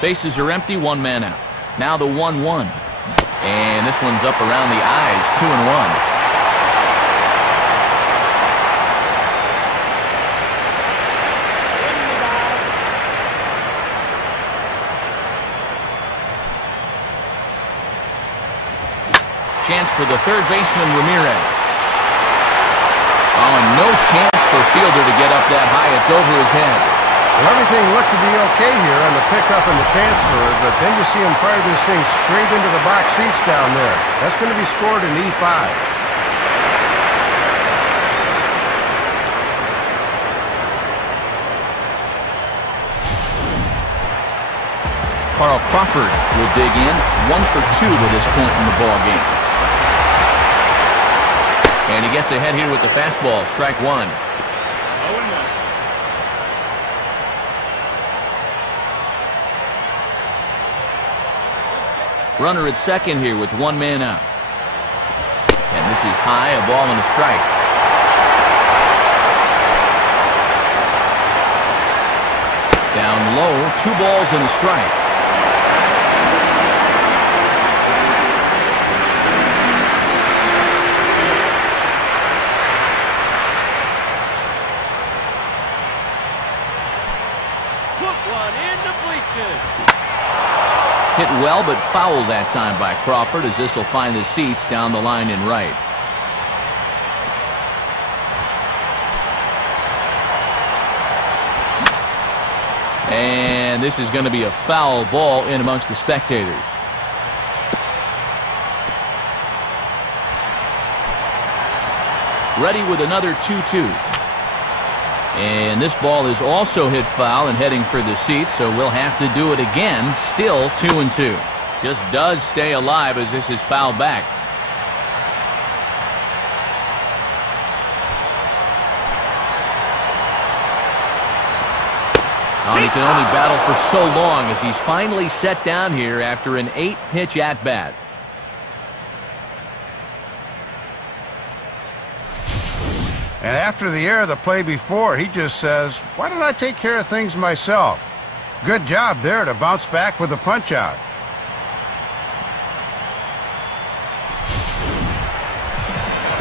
Bases are empty, one man out. Now the 1-1. And this one's up around the eyes, 2-1. Chance for the third baseman, Ramirez. Oh, and no chance for Fielder to get up that high. It's over his head. Well, everything looked to be okay here on the pickup and the transfer, but then you see him fire this thing straight into the box seats down there. That's going to be scored in E5. Carl Crawford will dig in. 1 for 2 to this point in the ball game. And he gets ahead here with the fastball. Strike 1. 0-1. Runner at second here with 1 man out. And this is high, a ball and a strike. Down low, 2 balls and a strike. Hit well, but fouled that time by Crawford, as this will find the seats down the line in right. And this is going to be a foul ball in amongst the spectators. Ready with another 2-2. And this ball is also hit foul and heading for the seats, so we'll have to do it again. Still 2-2. Just does stay alive as this is fouled back. Oh, he can only battle for so long as he's finally set down here after an 8-pitch at-bat. And after the error of the play before, he just says, why don't I take care of things myself? Good job there to bounce back with a punch-out.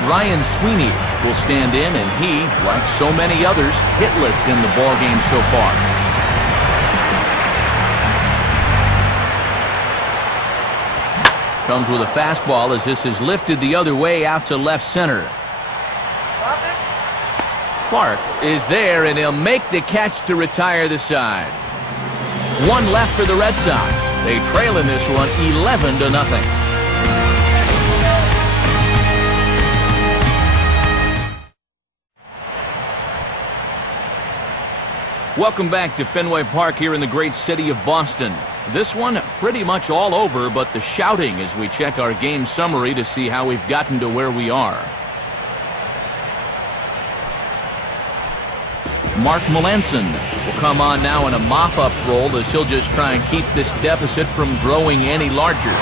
Ryan Sweeney will stand in, and he, like so many others, hitless in the ballgame so far. Comes with a fastball as this is lifted the other way out to left center. Clark is there, and he'll make the catch to retire the side. 1 left for the Red Sox. They trail in this one 11-0. Welcome back to Fenway Park here in the great city of Boston. This one pretty much all over, but the shouting as we check our game summary to see how we've gotten to where we are. Mark Melanson will come on now in a mop-up role as he'll just try and keep this deficit from growing any larger.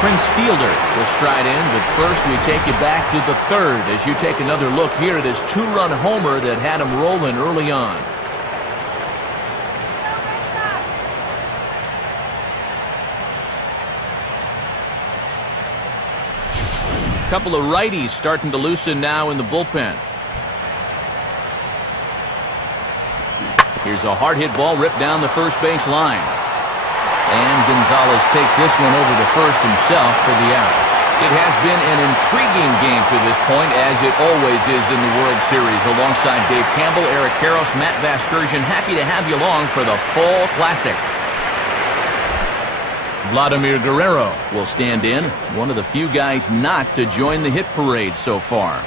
Prince Fielder will stride in, but first we take you back to the 3rd as you take another look here at his 2-run homer that had him rolling early on. Couple of righties starting to loosen now in the bullpen. Here's a hard hit ball ripped down the first base line. And Gonzalez takes this one over to first himself for the out. It has been an intriguing game to this point, as it always is in the World Series. Alongside Dave Campbell, Eric Karros, Matt Vasgersian, happy to have you along for the Fall Classic. Vladimir Guerrero will stand in, one of the few guys not to join the hit parade so far.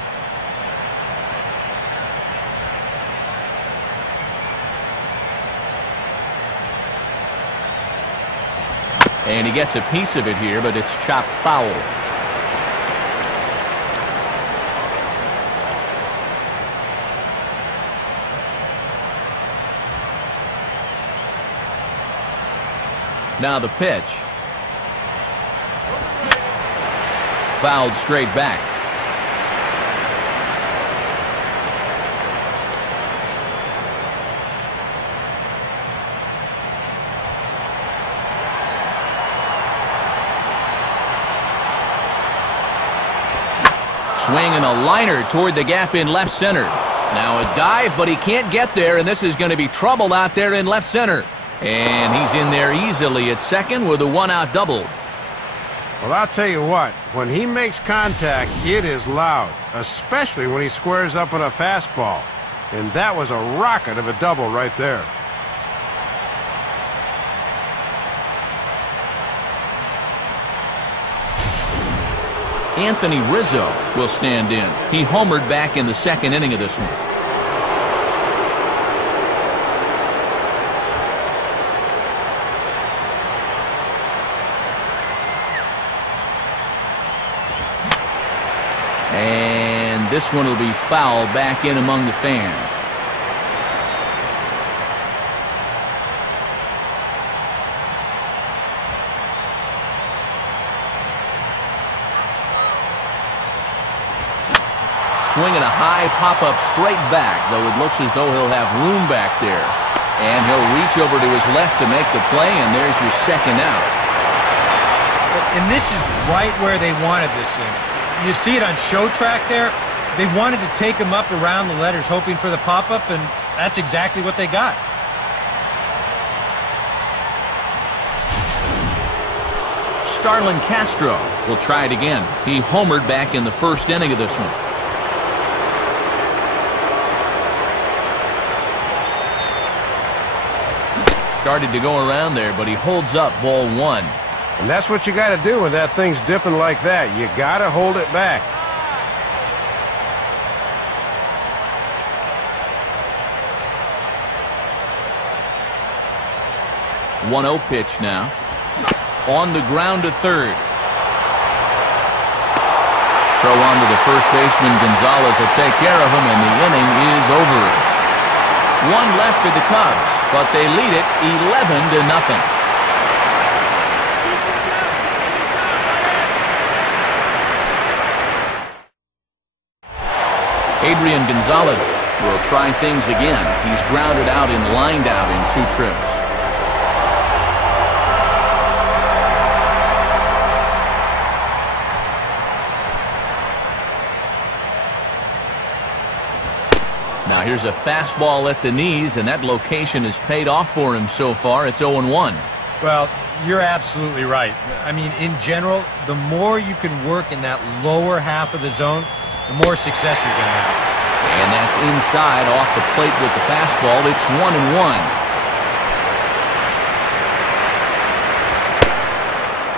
And he gets a piece of it here, but it's chopped foul. Now the pitch. Fouled straight back. Swing and a liner toward the gap in left center. Now a dive, but he can't get there, and this is going to be trouble out there in left center. And he's in there easily at second with a one-out double. Well, I'll tell you what, when he makes contact, it is loud, especially when he squares up on a fastball. And that was a rocket of a double right there. Anthony Rizzo will stand in. He homered back in the second inning of this one. And this one will be foul back in among the fans. Swinging a high pop-up straight back, though it looks as though he'll have room back there. And he'll reach over to his left to make the play, and there's your second out. And this is right where they wanted this in. You see it on show track there. They wanted to take him up around the letters, hoping for the pop-up, and that's exactly what they got. Starlin Castro will try it again. He homered back in the first inning of this one. Started to go around there, but he holds up ball one. And that's what you got to do when that thing's dipping like that. You got to hold it back. One-0 pitch now. On the ground to third. Throw on to the first baseman. Gonzalez will take care of him, and the inning is over. One left for the Cubs, but they lead it 11-0. Adrian Gonzalez will try things again. He's grounded out and lined out in 2 trips. Now here's a fastball at the knees, and that location has paid off for him so far. It's 0-1. Well, you're absolutely right. I mean, in general, the more you can work in that lower half of the zone, the more success you're going to have. And that's inside off the plate with the fastball. It's 1-1.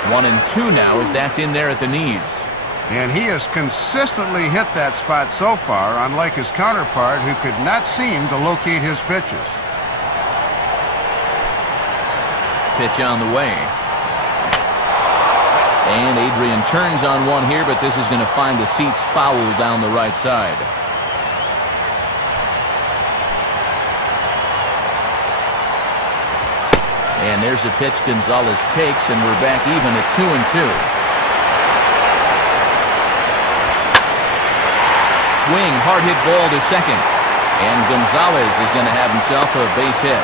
1-2 now as that's in there at the knees. And he has consistently hit that spot so far, unlike his counterpart who could not seem to locate his pitches. Pitch on the way. And Adrian turns on one here, but this is going to find the seats foul down the right side. And there's a pitch Gonzalez takes, and we're back even at 2-2. Swing, hard hit ball to second. And Gonzalez is going to have himself a base hit.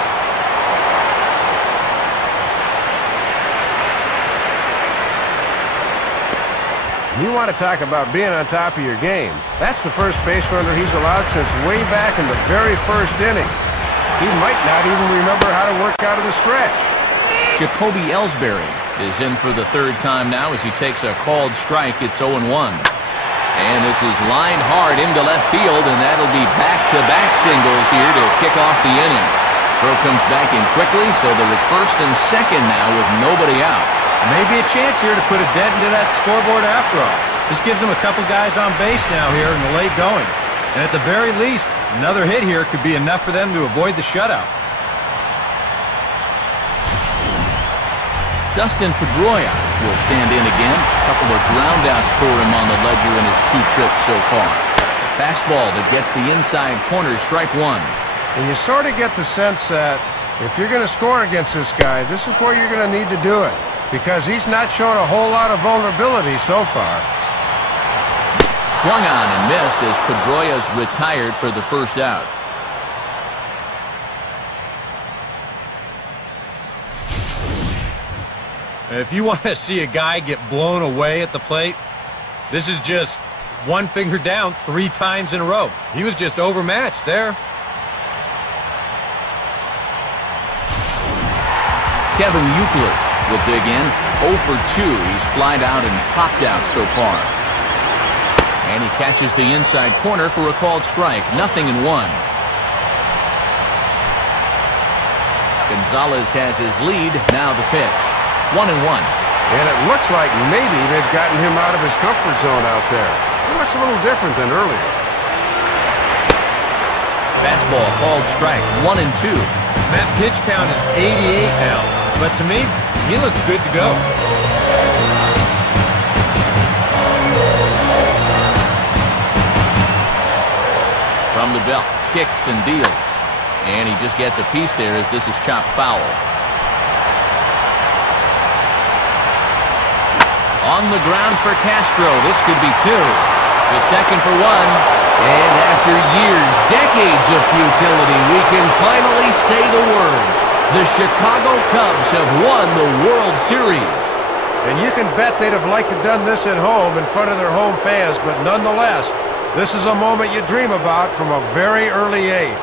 You want to talk about being on top of your game. That's the first base runner he's allowed since way back in the very first inning. He might not even remember how to work out of the stretch. Jacoby Ellsbury is in for the third time now as he takes a called strike. It's 0-1. And this is lined hard into left field, and that'll be back-to-back singles here to kick off the inning. Throw comes back in quickly, so they're at first and second now with nobody out. Maybe a chance here to put a dent into that scoreboard after all. This gives them a couple guys on base now here in the late going. And at the very least, another hit here could be enough for them to avoid the shutout. Dustin Pedroia will stand in again. A couple of groundouts for him on the ledger in his 2 trips so far. Fastball that gets the inside corner, strike one. And you sort of get the sense that if you're going to score against this guy, this is where you're going to need to do it, because he's not shown a whole lot of vulnerability so far. Swung on and missed as Pedroia's retired for the first out. If you want to see a guy get blown away at the plate, this is just one finger down 3 times in a row. He was just overmatched there. Kevin Youkilis will dig in. 0 for 2. He's flied out and popped out so far. And he catches the inside corner for a called strike. 0-1. Gonzalez has his lead. Now the pitch. 1-1. And it looks like maybe they've gotten him out of his comfort zone out there. He looks a little different than earlier. Fastball called strike. 1-2. That pitch count is 88 now. But to me, he looks good to go. From the belt, kicks and deals. And he just gets a piece there as this is chopped foul. On the ground for Castro. This could be 2. The second for 1. And after years, decades of futility, we can finally say the word. The Chicago Cubs have won the World Series. And you can bet they'd have liked to have done this at home in front of their home fans, but nonetheless, this is a moment you dream about from a very early age.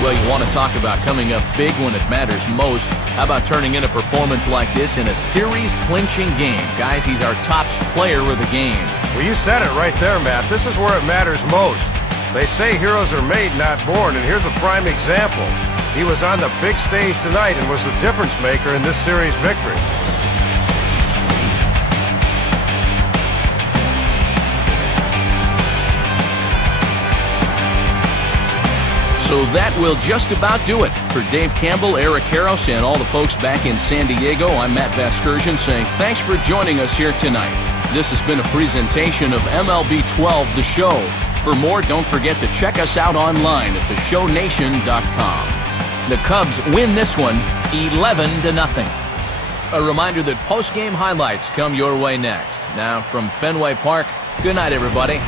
Well, you want to talk about coming up big when it matters most. How about turning in a performance like this in a series-clinching game? Guys, he's our top player of the game. Well, you said it right there, Matt. This is where it matters most. They say heroes are made, not born, and here's a prime example. He was on the big stage tonight and was the difference maker in this series victory. So that will just about do it. For Dave Campbell, Eric Harros, and all the folks back in San Diego, I'm Matt Vasgersian saying thanks for joining us here tonight. This has been a presentation of MLB 12, The Show. For more, don't forget to check us out online at theshownation.com. The Cubs win this one 11-0. A reminder that post-game highlights come your way next. Now from Fenway Park, good night, everybody.